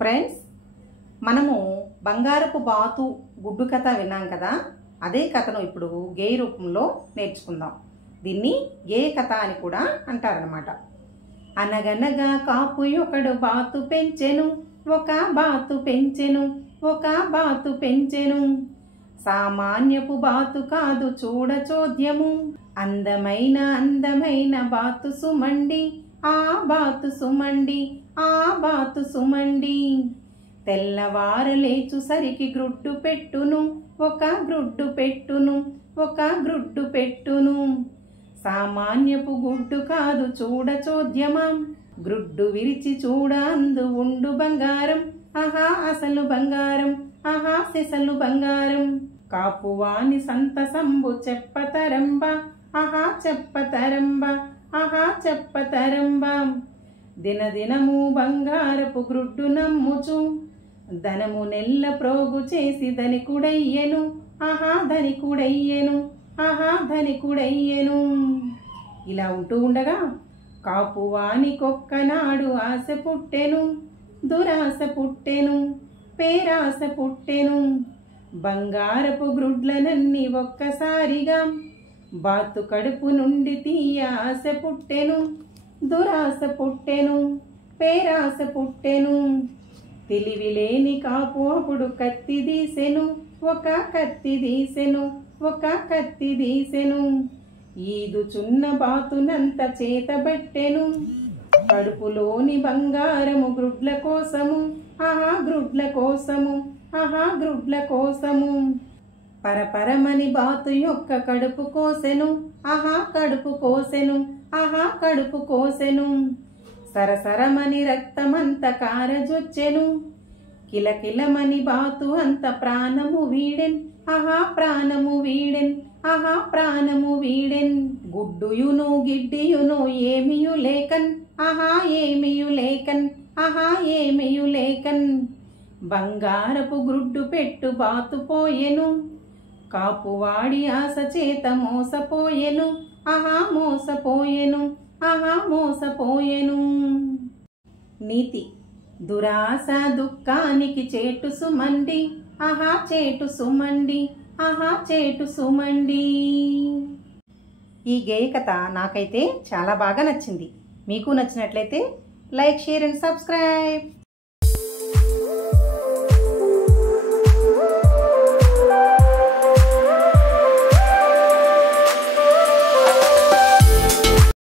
Friends, మనము బంగారపు బాతు గుడ్డు కథ విన్నాం కదా. అదే కథను ఇప్పుడు గేయ రూపంలో నేర్చుకుందాం. దీన్ని గేయ కథ అని కూడా అంటారనమాట. అనగనగా కాపు ఒకడు బాతు పెంచెను, ఒక బాతు పెంచెను, ఒక బాతు పెంచెను. సామాన్యపు బాతు కాదు చూడ చోద్యము, అందమైన అందమైన బాతు సుమండి, ఆ బాతు సుమండి, ఆ బాతు సుమండి. తెల్లవారు లేచు సరికి గ్రుడ్డు పెట్టును, ఒక గ్రుడ్డు పెట్టును, ఒక గ్రుడ్డు పెట్టును. సామాన్యపు గుడ్డు కాదు చూడ చోద్యమా, గ్రుడ్డు విరిచి చూడ అందు ఉండు బంగారం, ఆహా అసలు బంగారం, ఆహా సెసలు బంగారం. కాపువాని సంతసంబు చెప్పతరంబ, ఆహా చెప్పతరంబ, ఆహా చెప్పతరంబ. దినదినము బంగారపు గ్రుడ్డు నమ్ముచు, ధనము నెల్ల ప్రోగు చేసి ధనికుడయ్యెను, ఆహా ధనికుడయ్యెను, ఆహా ధనికుడయ్యెను. ఇలా ఉంటూ ఉండగా కాపువానికొక్కనాడు ఆశ పుట్టెను, దురాశ పుట్టెను, పేరాశ పుట్టెను. బంగారపు గ్రుడ్లనన్ని ఒక్కసారిగా బాతు కడుపు నుండి తీయ ఆశ పుట్టెను, దురాశ పుట్టెను, పేరాశ పుట్టెను. తెలివిలేని కాపు అప్పుడు కత్తి తీసెను, ఒక కత్తి తీసెను, ఒక కత్తి తీసెను. ఈదుచున్న బాతునంత చేతబట్టెను, కడుపులోని బంగారము గ్రుడ్ల కోసము, ఆహా గ్రుడ్ల కోసము, ఆహా గ్రుడ్ల కోసము. పరపరమని బాతు యొక్క కడుపు కోసెను, ఆహా కడుపు కోసెను, ఆహా కడుపు కోసెను. సరసరమని రక్తమంత కారజొచ్చెను, కిలకిలమని బాతు అంత ప్రాణము వీడెన్, ఆహా ప్రాణము వీడెన్, ఆహా ప్రాణము వీడెన్. గుడ్డుయును గిడ్డియును ఏమియు లేకన్, ఆహా ఏమియు లేకన్, ఆహా ఏమియు లేకన్. బంగారపు గ్రుడ్డు పెట్టు బాతు పోయెను, కాపువాడి ఆశ చేత మోసపోయెను, ఆహా మోసపోయెను, ఆహా మోసపోయెను. నీతి: దురాశ దుఃఖానికి చేటు సుమండి, ఆహా చేటు సుమండి, ఆహా చేటు సుమండి. ఈ గేయ కథ నాకైతే చాలా బాగా నచ్చింది. మీకు నచ్చినట్లయితే లైక్, షేర్ అండ్ సబ్స్క్రైబ్.